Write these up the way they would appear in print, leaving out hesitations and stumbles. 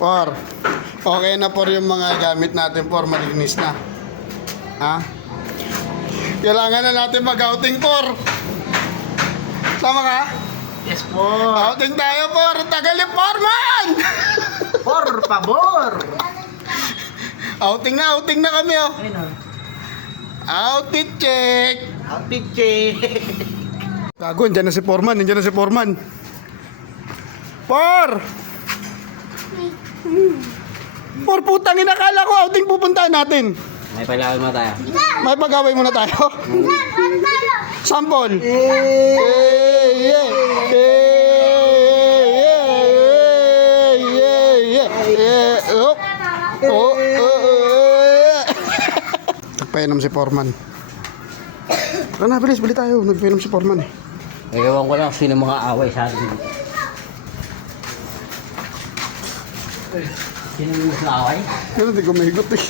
Por. Okay na por yung mga gamit natin por. Malinis na. Ha? Kailangan na natin mag-outing por. Sama ka? Yes po. Outing tayo por. Tagalip por man! Por favor. Outing na kami oh. Ayun o. Outing check. Outfit check. Gago, nandiyan na si Foreman. Nandiyan na si Foreman. Por! Por, putang ina, akala ko outing pupuntahan natin. May palawin mo tayo. May pag-away muna tayo. Sample. Nagpainom si Foreman. Tara na, bilis, bili tayo. Nagpainom si Foreman eh. Ewan ko lang sino mga away sa atin. Sino yung mga away? Pero hindi ko mahigot eh.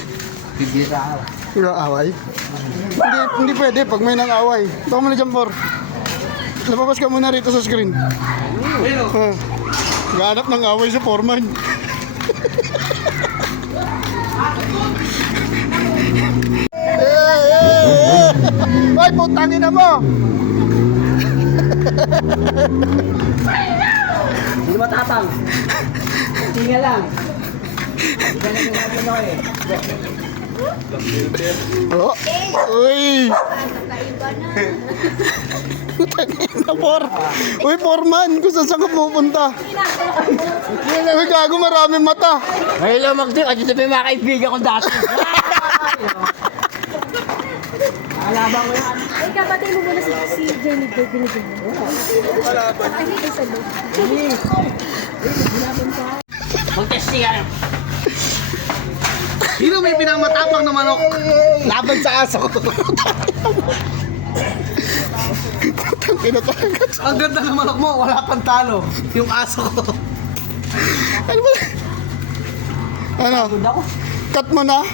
Hindi sa away. Sino ang away? Hindi pwede pag may nang away. Baka mo na dyan, Por. Napapos ka muna rito sa screen. Gahanap ng away si Foreman. Ay, putangin na mo! Hindi matapang. Tinga lang. Ganun yung gagawin ko eh. Oh. Uy! Putangin na, Por. Uy, Foreman, kung saan ka pupunta? Uy, gago, maraming mata. Ngayon lang magdi, kasi sabi mga kaibigan ko dati. Alabang ko yan. Ay, kapatid mo muna si Jenny Jenny. Ay, hindi sa loob. Mag-testing ka. Sino may pinangmatapang na manok? Laban sa aso. Putangin na talaga. Ang ganda ng manok mo, wala pang talo. Yung aso ko. Ano ba? Ano? Cut mo na?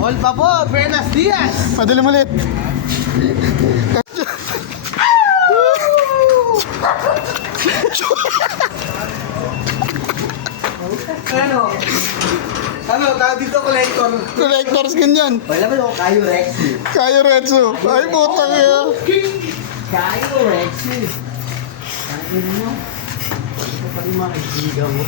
All favor, Buenos Dias. Madali mo ulit. Ano? Ano, tawag dito collector. Collectors ganyan. Wala ba yung kayo Rex? Kayo, Retsu. Ay, putang ina. Kayo Rex. Sabi mo. Ito pa rin mga kaibigan mo.